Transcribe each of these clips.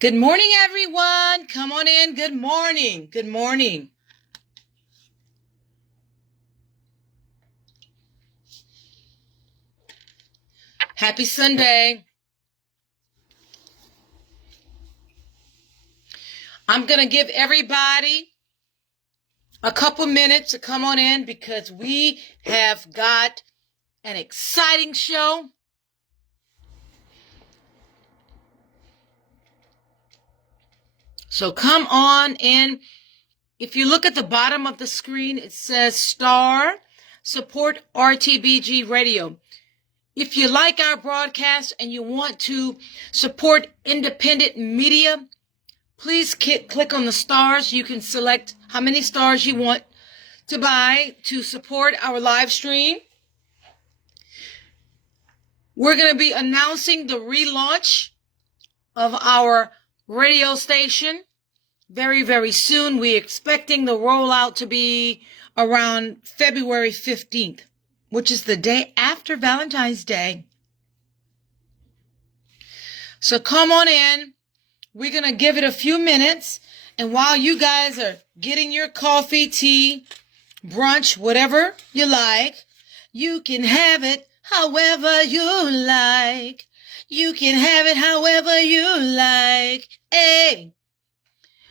Good morning, everyone. Come on in. Good morning. Good morning. Happy Sunday. I'm going to give everybody a couple minutes to come on in because we have got an exciting show. So come on in. If you look at the bottom of the screen, it says star support RTBG Radio. If you like our broadcast and you want to support independent media, please click on the stars. You can select how many stars you want to buy to support our live stream. We're going to be announcing the relaunch of our radio station very, very soon. We're expecting the rollout to be around February 15th, which is the day after Valentine's Day. So come on in. We're going to give it a few minutes. And while you guys are getting your coffee, tea, brunch, whatever you like, you can have it however you like. You can have it however you like. Hey,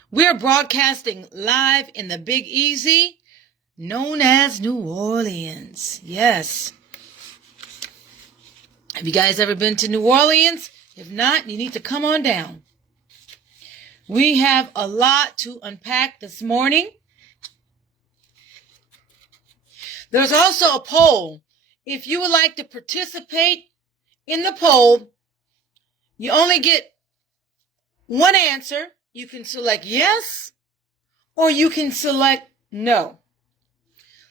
we're broadcasting live in the Big Easy, known as New Orleans. Yes. Have you guys ever been to New Orleans? If not, you need to come on down. We have a lot to unpack this morning. There's also a poll. If you would like to participate in the poll, you only get one answer. You can select yes or you can select no.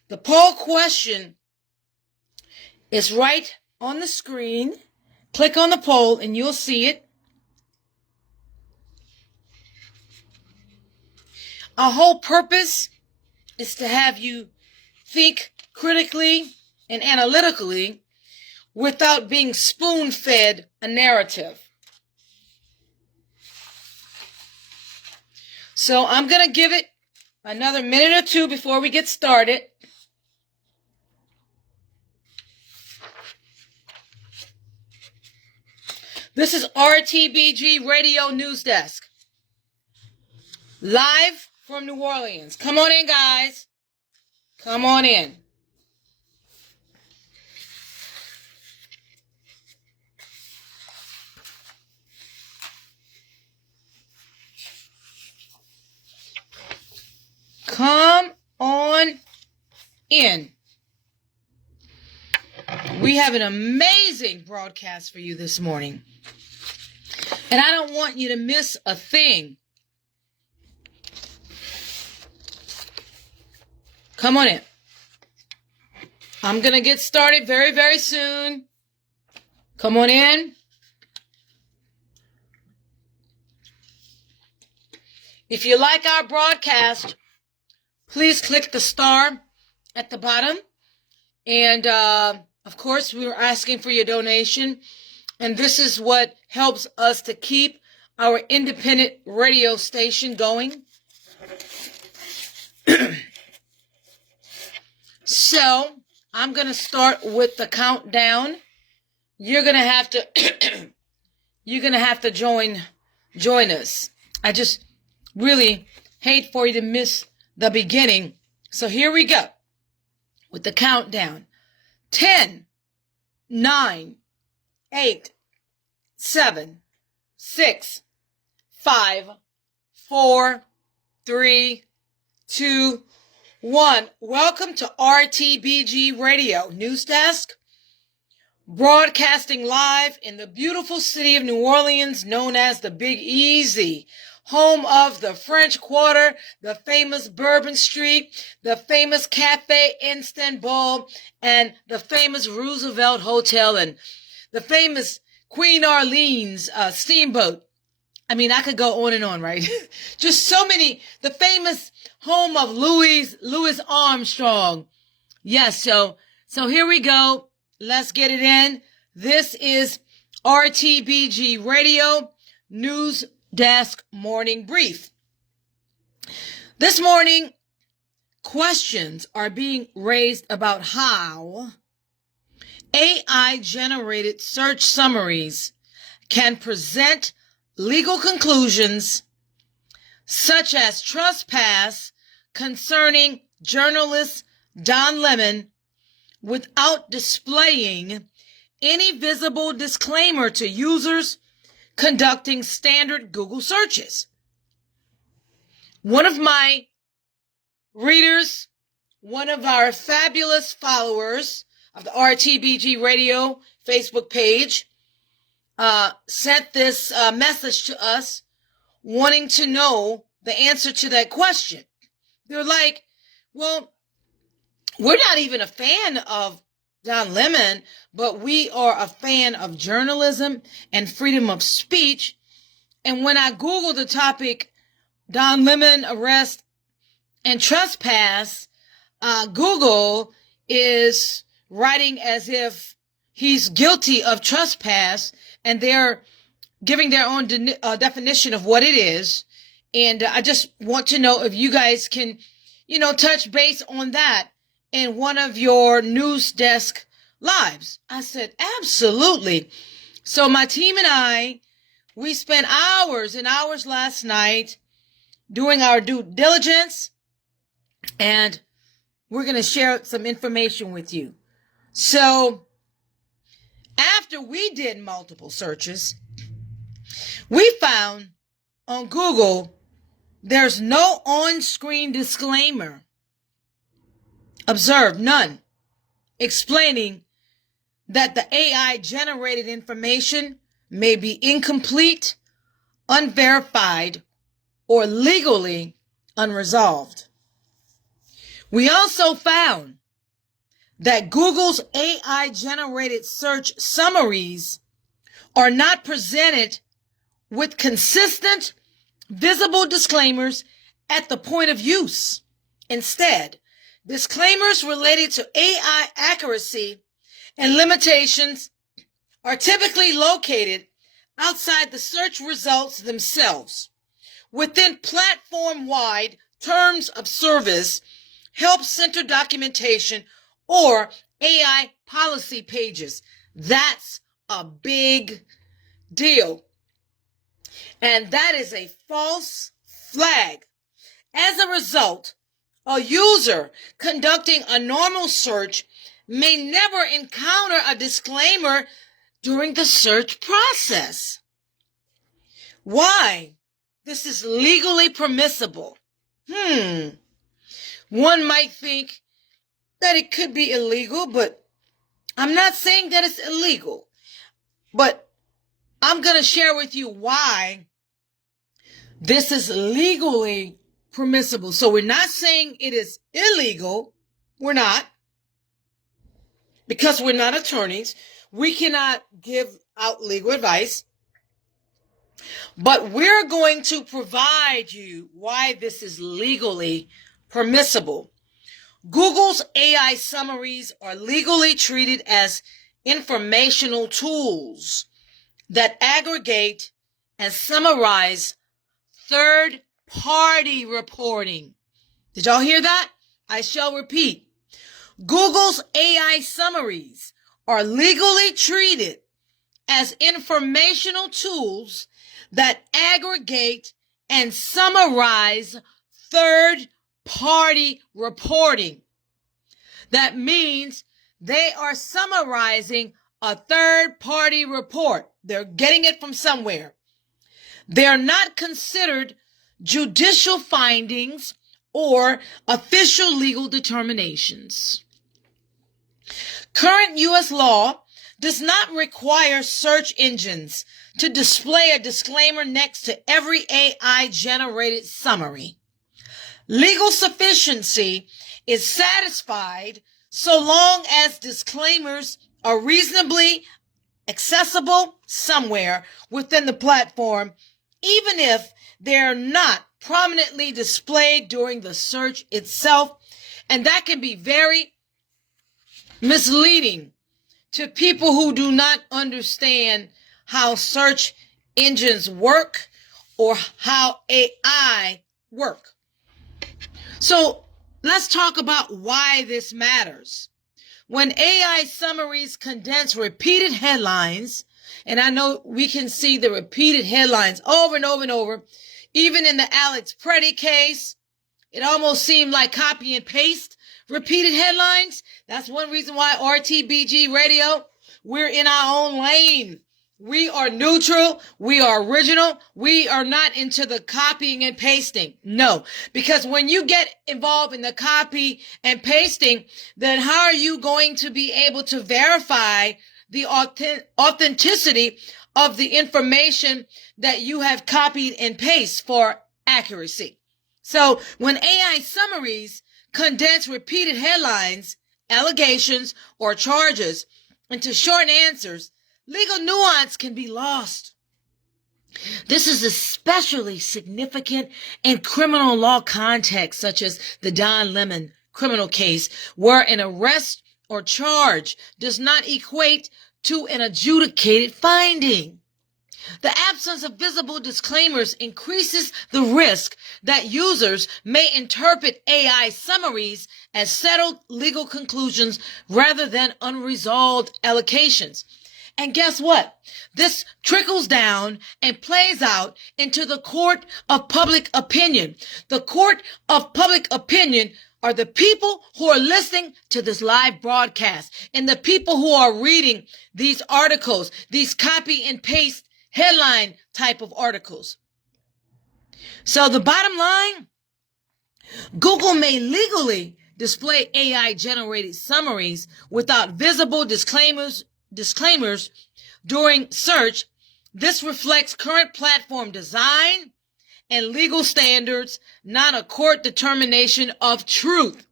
The poll question is right on the screen. Click on the poll and you'll see it. Our whole purpose is to have you think critically and analytically without being spoon-fed a narrative. So I'm going to give it another minute or two before we get started. This is RTBG Radio News Desk. Live from New Orleans. Come on in, guys. Come on in. Come on in. We have an amazing broadcast for you this morning. And I don't want you to miss a thing. Come on in. I'm going to get started very, very soon. Come on in. If you like our broadcast, please click the star at the bottom. And, of course, we were asking for your donation. And this is what helps us to keep our independent radio station going. So, I'm going to start with the countdown. You're going to have to join us. I just really hate for you to miss the beginning. So here we go with the countdown. 10, 9, 8, 7, 6, 5, 4, 3, 2, 1. Welcome to RTBG Radio News Desk, broadcasting live in the beautiful city of New Orleans, known as the Big Easy, home of the French Quarter, the famous Bourbon Street, the famous Cafe Istanbul, and the famous Roosevelt Hotel, and the famous Queen Orleans steamboat. I mean, I could go on and on, right? Just so many. The famous home of Louis Armstrong. Yes, so here we go. Let's get it in. This is RTBG Radio News Desk Morning Brief. This morning, questions are being raised about how AI-generated search summaries can present legal conclusions such as trespass concerning journalist Don Lemon without displaying any visible disclaimer to users conducting standard Google searches. One of my readers, one of our fabulous followers of the RTBG Radio Facebook page, sent this message to us wanting to know the answer to that question. They're like, well, we're not even a fan of Don Lemon, but we are a fan of journalism and freedom of speech. And when I Google the topic, Don Lemon arrest and trespass, Google is writing as if he's guilty of trespass, and they're giving their own definition of what it is. And I just want to know if you guys can, touch base on that in one of your news desk lives. I said, absolutely. So my team and I, we spent hours and hours last night doing our due diligence, and we're going to share some information with you. So after we did multiple searches, we found on Google there's no on-screen disclaimer. Observe, none, explaining that the AI-generated information may be incomplete, unverified, or legally unresolved. We also found that Google's AI-generated search summaries are not presented with consistent, visible disclaimers at the point of use. Instead, disclaimers related to AI accuracy and limitations are typically located outside the search results themselves, within platform-wide terms of service, help center documentation, or AI policy pages. That's a big deal. And that is a false flag. As a result, a user conducting a normal search may never encounter a disclaimer during the search process. Why? This is legally permissible. One might think that it could be illegal, but I'm not saying that it's illegal. But I'm going to share with you why this is legally permissible. So we're not saying it is illegal. We're not. Because we're not attorneys. We cannot give out legal advice. But we're going to provide you why this is legally permissible. Google's AI summaries are legally treated as informational tools that aggregate and summarize third-party reporting. Did y'all hear that? I shall repeat. Google's AI summaries are legally treated as informational tools that aggregate and summarize third-party reporting. That means they are summarizing a third-party report. They're getting it from somewhere. They're not considered judicial findings or official legal determinations. Current U.S. law does not require search engines to display a disclaimer next to every AI-generated summary. Legal sufficiency is satisfied so long as disclaimers are reasonably accessible somewhere within the platform, even if they're not prominently displayed during the search itself. And that can be very misleading to people who do not understand how search engines work or how AI work. So let's talk about why this matters. When AI summaries condense repeated headlines, and I know we can see the repeated headlines over and over and over, even in the Alex Preddy case, it almost seemed like copy and paste repeated headlines. That's one reason why RTBG Radio, we're in our own lane. We are neutral. We are original. We are not into the copying and pasting. No, because when you get involved in the copy and pasting, then how are you going to be able to verify the authenticity of the information that you have copied and pasted for accuracy? So when AI summaries condense repeated headlines, allegations, or charges into short answers, legal nuance can be lost. This is especially significant in criminal law contexts, such as the Don Lemon criminal case, where an arrest or charge does not equate to an adjudicated finding. The absence of visible disclaimers increases the risk that users may interpret AI summaries as settled legal conclusions rather than unresolved allegations. And guess what? This trickles down and plays out into the court of public opinion. The court of public opinion are the people who are listening to this live broadcast and the people who are reading these articles, these copy and paste headline type of articles. So the bottom line, Google may legally display AI generated summaries without visible disclaimers during search. This reflects current platform design and legal standards, not a court determination of truth.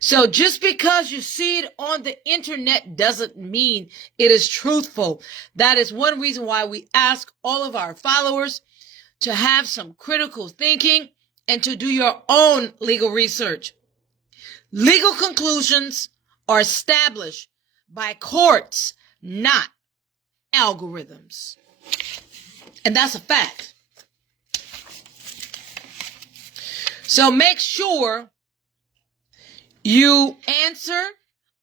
So just because you see it on the internet doesn't mean it is truthful. That is one reason why we ask all of our followers to have some critical thinking and to do your own legal research. Legal conclusions are established by courts, not algorithms. And that's a fact. So make sure you answer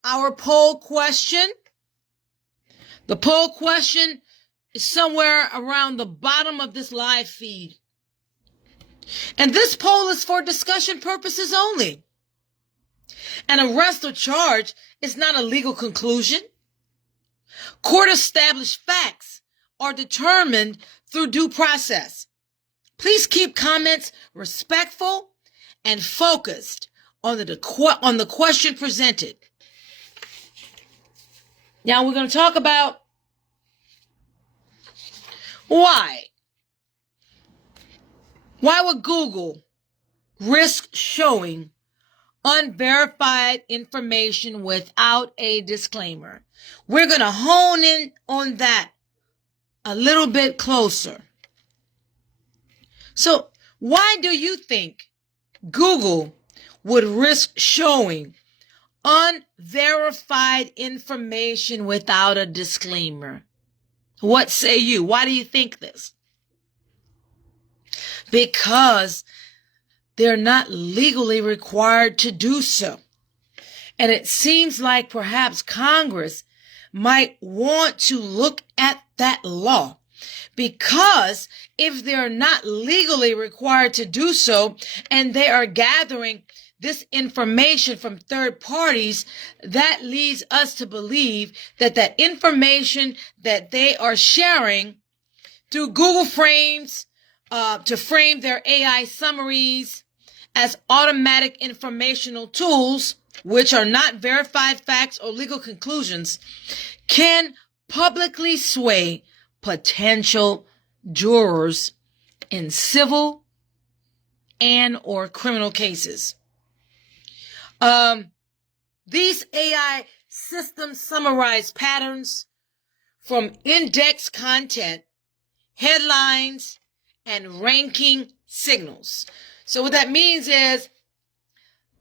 our poll question. The poll question is somewhere around the bottom of this live feed. And this poll is for discussion purposes only. An arrest or charge is not a legal conclusion. Court-established facts are determined through due process. Please keep comments respectful and focused on the question presented. Now we're going to talk about why. Why would Google risk showing unverified information without a disclaimer? We're going to hone in on that a little bit closer. So why do you think Google would risk showing unverified information without a disclaimer? What say you? Why do you think this? Because they're not legally required to do so. And it seems like perhaps Congress might want to look at that law. Because if they're not legally required to do so, and they are gathering this information from third parties, that leads us to believe that that information that they are sharing through Google Frames to frame their AI summaries as automatic informational tools, which are not verified facts or legal conclusions, can publicly sway potential jurors in civil and or criminal cases. These AI systems summarize patterns from index content, headlines, and ranking signals. So what that means is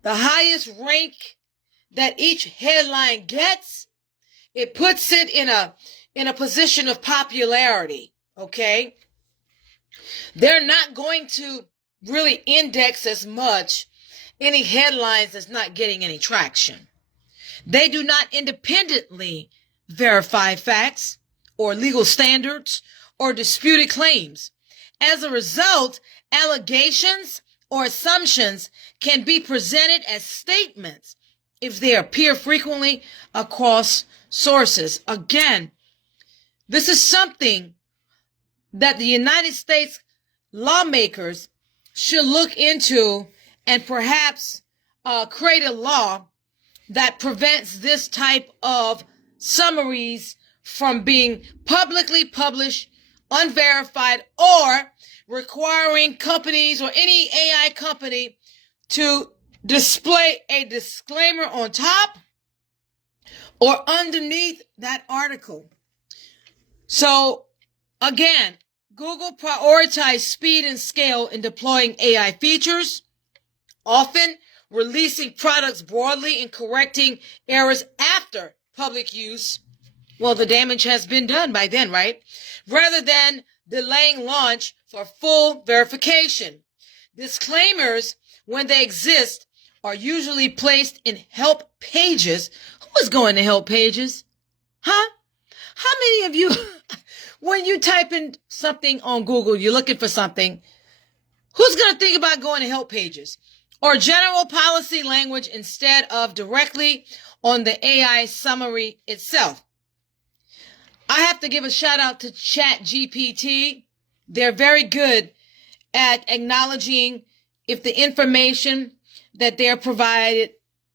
the highest rank that each headline gets, it puts it in a position of popularity, okay? They're not going to really index as much any headlines that's not getting any traction. They do not independently verify facts or legal standards or disputed claims. As a result, allegations or assumptions can be presented as statements if they appear frequently across sources. Again, this is something that the United States lawmakers should look into and perhaps create a law that prevents this type of summaries from being publicly published, unverified, or requiring companies or any AI company to display a disclaimer on top or underneath that article. So, again, Google prioritized speed and scale in deploying AI features, often releasing products broadly and correcting errors after public use. Well, the damage has been done by then, right? Rather than delaying launch for full verification. Disclaimers, when they exist, are usually placed in help pages. Who is going to help pages? Huh? How many of you, when you type in something on Google, you're looking for something, who's going to think about going to help pages? Or general policy language instead of directly on the AI summary itself. I have to give a shout out to ChatGPT. They're very good at acknowledging if the information that they're provided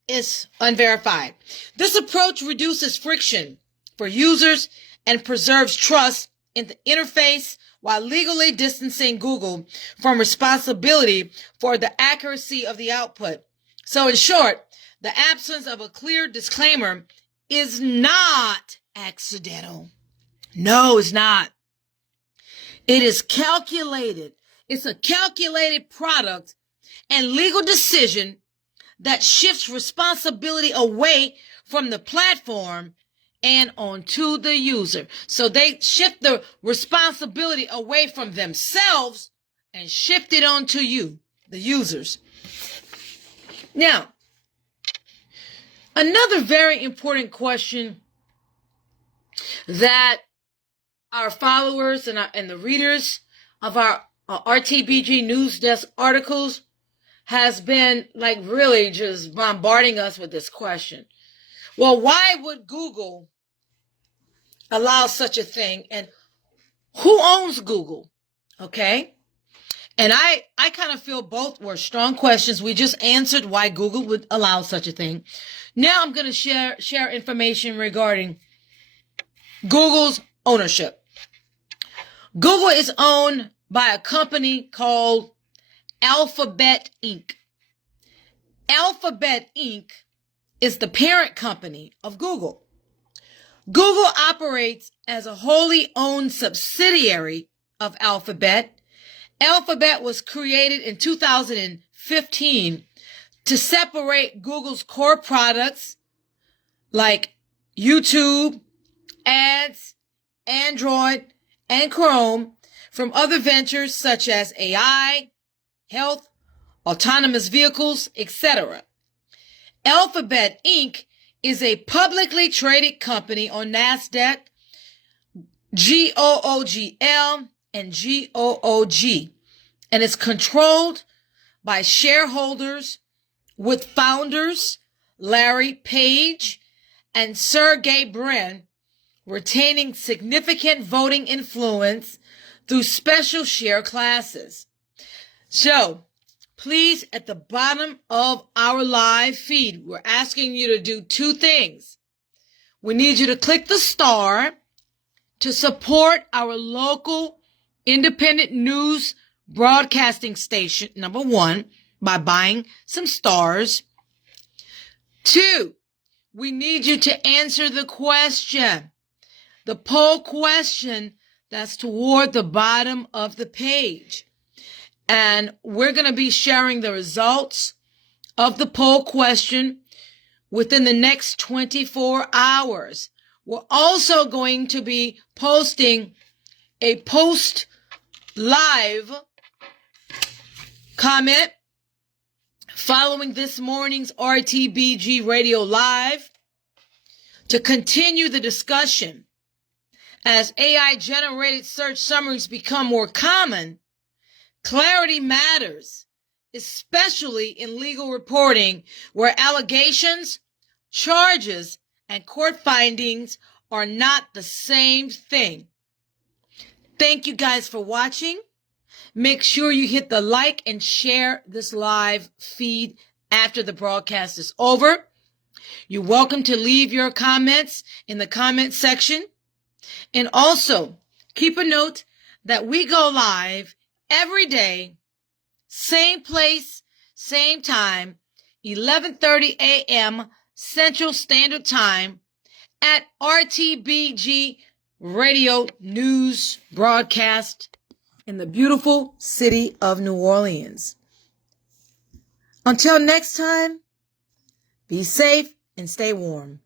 is unverified. This approach reduces friction for users and preserves trust in the interface while legally distancing Google from responsibility for the accuracy of the output. So in short, the absence of a clear disclaimer is not accidental. No, it's not. It is calculated. It's a calculated product and legal decision that shifts responsibility away from the platform and onto the user. So they shift the responsibility away from themselves and shift it onto you, the users. Now, another very important question that our followers and the readers of our RTBG News Desk articles has been like really just bombarding us with this question. Well, why would Google allow such a thing? And who owns Google? Okay. And I kind of feel both were strong questions. We just answered why Google would allow such a thing. Now I'm going to share information regarding Google's ownership. Google is owned by a company called Alphabet Inc. Alphabet Inc. is the parent company of Google. Google operates as a wholly owned subsidiary of Alphabet. Alphabet was created in 2015 to separate Google's core products like YouTube, Ads, Android, and Chrome from other ventures such as AI, health, autonomous vehicles, etc. Alphabet Inc. is a publicly traded company on NASDAQ, GOOGL, and GOOG, and is controlled by shareholders with founders Larry Page and Sergey Brin retaining significant voting influence through special share classes. So, please, at the bottom of our live feed, we're asking you to do two things. We need you to click the star to support our local independent news broadcasting station, number one, by buying some stars. Two, we need you to answer the question, the poll question that's toward the bottom of the page. And we're going to be sharing the results of the poll question within the next 24 hours. We're also going to be posting a post live comment following this morning's RTBG Radio Live to continue the discussion. As AI-generated search summaries become more common, clarity matters, especially in legal reporting where allegations, charges, and court findings are not the same thing. Thank you guys for watching. Make sure you hit the like and share this live feed after the broadcast is over. You're welcome to leave your comments in the comment section. And also, keep a note that we go live every day, same place, same time, 11:30 a.m. Central Standard Time at RTBG Radio News broadcast in the beautiful city of New Orleans. Until next time, be safe and stay warm.